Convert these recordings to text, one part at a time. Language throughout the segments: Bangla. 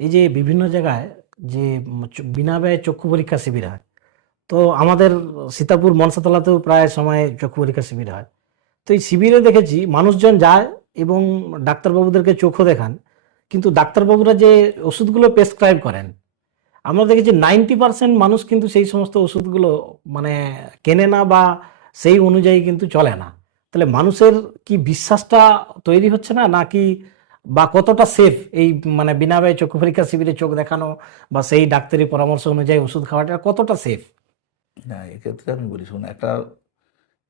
এই যে বিভিন্ন জায়গায় যে বিনা ব্যয়ে চক্ষু পরীক্ষা শিবির হয়, তো আমাদের সীতাপুর মনসাতলাতেও প্রায় সময় চক্ষু পরীক্ষা শিবির হয়। তো এই শিবিরে দেখেছি মানুষজন যায় এবং ডাক্তারবাবুদেরকে চোখও দেখান, কিন্তু ডাক্তারবাবুরা যে ওষুধগুলো প্রেসক্রাইব করেন, আমরা দেখেছি 90% মানুষ কিন্তু সেই সমস্ত ওষুধগুলো মানে কেনে না বা সেই অনুযায়ী কিন্তু চলে না। তাহলে মানুষের কি বিশ্বাসটা তৈরি হচ্ছে না, নাকি বা কতটা সেফ এই মানে বিনা ব্যয় চক্ষু পরীক্ষা শিবিরে চোখ দেখানো বা সেই ডাক্তারি পরামর্শ অনুযায়ী ওষুধ খাওয়াটা কতটা সেফ? না, এক্ষেত্রে আমি বলি, শুনুন, একটা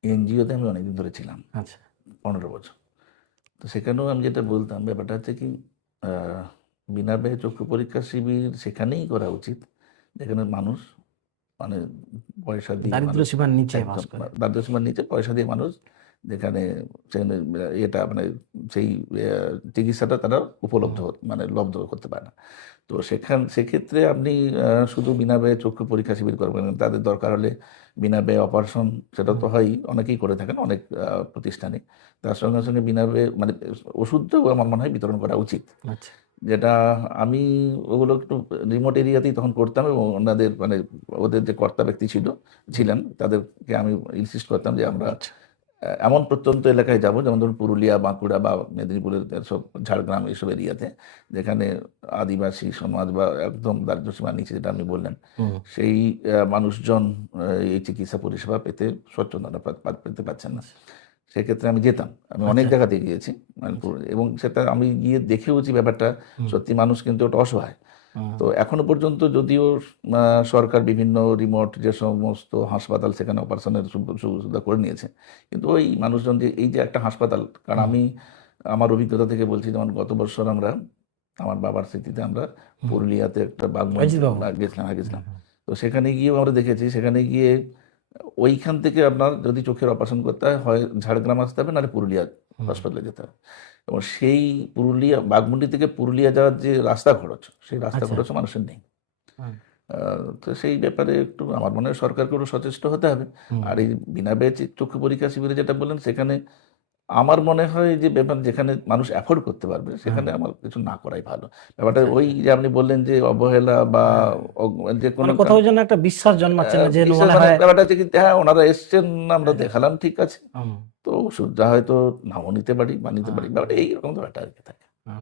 এনজিওতে আমি অনেকদিন ধরে ছিলাম, আচ্ছা। 15 বছর। তো সেখানেও আমি যেটা বলতাম, ব্যাপারটা হচ্ছে কি, বিনা ব্যয় চক্ষু পরীক্ষা শিবির সেখানেই করা উচিত যেখানে মানুষ মানে পয়সা দিয়ে দারিদ্র মানুষ, সীমার নিচে বাস একদম করে। দারিদ্র্যসীমার নিচে পয়সা দিয়ে মানুষ, যেখানে সেখানে এটা মানে সেই চিকিৎসাটা তারা উপলব্ধ মানে লব্ধ করতে পারে না। তো সেক্ষেত্রে আপনি শুধু বিনা ব্যয়ে চক্ষু পরীক্ষা শিবির করবেন না। তাদের দরকার হলে বিনা ব্যয়ে অপারেশন, সেটা তো হয়ই, অনেকেই করে থাকেন অনেক প্রতিষ্ঠানে। তার সঙ্গে সঙ্গে বিনা ব্যয়ে মানে ওষুধটাও আমার মনে হয় বিতরণ করা উচিত। আচ্ছা। যেটা আমি ওগুলো একটু রিমোট এরিয়াতেই তখন করতাম, এবং ওনাদের মানে ওদের যে কর্তা ব্যক্তি ছিলেন তাদেরকে আমি ইনসিস্ট করতাম যে আমরা এমন প্রত্যন্ত এলাকায় যাব, যেমন ধরুন পুরুলিয়া, বাঁকুড়া বা মেদিনীপুরের সব ঝাড়গ্রাম এইসব এরিয়াতে, যেখানে আদিবাসী সমাজ বা একদম দারিদ্র্যসীমার নিচে, যেটা আপনি বললেন, সেই মানুষজন এই চিকিৎসা পরিষেবা পেতে স্বচ্ছন্দতা পেতে পারছেন না। সেক্ষেত্রে আমি যেতাম, আমি অনেক আচ্ছা। জায়গাতে গিয়েছি এবং সেটা আমি গিয়ে দেখেওছি ব্যাপারটা। সত্যি মানুষ কিন্তু ওটা অসহায়। তো এখনো পর্যন্ত যদিও সরকার বিভিন্ন রিমোট যে সমস্ত হাসপাতাল, সেখানে অপারেশনের সুবিধা করে নিয়েছে, কিন্তু ওই মানুষজন যে এই যে একটা হাসপাতাল, কারণ আমি আমার অভিজ্ঞতা থেকে বলছি, যেমন গত বছর আমরা আমার বাবার স্মৃতিতে আমরা পুরুলিয়াতে একটা অজিত বাবু। গেছিলাম। তো সেখানে গিয়েও আমরা দেখেছি, সেখানে গিয়ে ওইখান থেকে আপনার যদি চোখের অপারেশন করতে হয় ঝাড়গ্রাম আসতে হবে, নাহলে পুরুলিয়া হাসপাতালে যেতে হবে। এবং সেই পুরুলিয়া বাঘমুন্ডি থেকে পুরুলিয়া যাওয়ার যে রাস্তা খরচ, সেই রাস্তা আচ্ছা। খরচ মানুষের নেই। তো সেই ব্যাপারে একটু আমার মনে হয় সরকারকে একটু সচেষ্ট হতে হবে। আর এই বিনা ব্যয়ে চক্ষু পরীক্ষা শিবিরে যেটা বললেন, সেখানে আমার মনে হয় যে ব্যাপার, যেখানে মানুষ অ্যাফোর্ড করতে পারবে সেখানে আমার কিছু না করাই ভালো। ব্যাপারটা ওই যে আপনি বললেন যে অবহেলা বা যে কোনো মানে কোথাও যেন একটা বিশ্বাস জন্মাচ্ছে না, যে বিশেষ মনে মানে হয় ব্যাপারটা হচ্ছে কি, হ্যাঁ ওনারা এসছেন, আমরা দেখালাম, ঠিক আছে, হুম। তো ওষুধটা হয়তো নাও নিতে পারি বা নিতে পারি, ব্যাপারটা এইরকম তো ব্যাপারটা আর কি থাকে।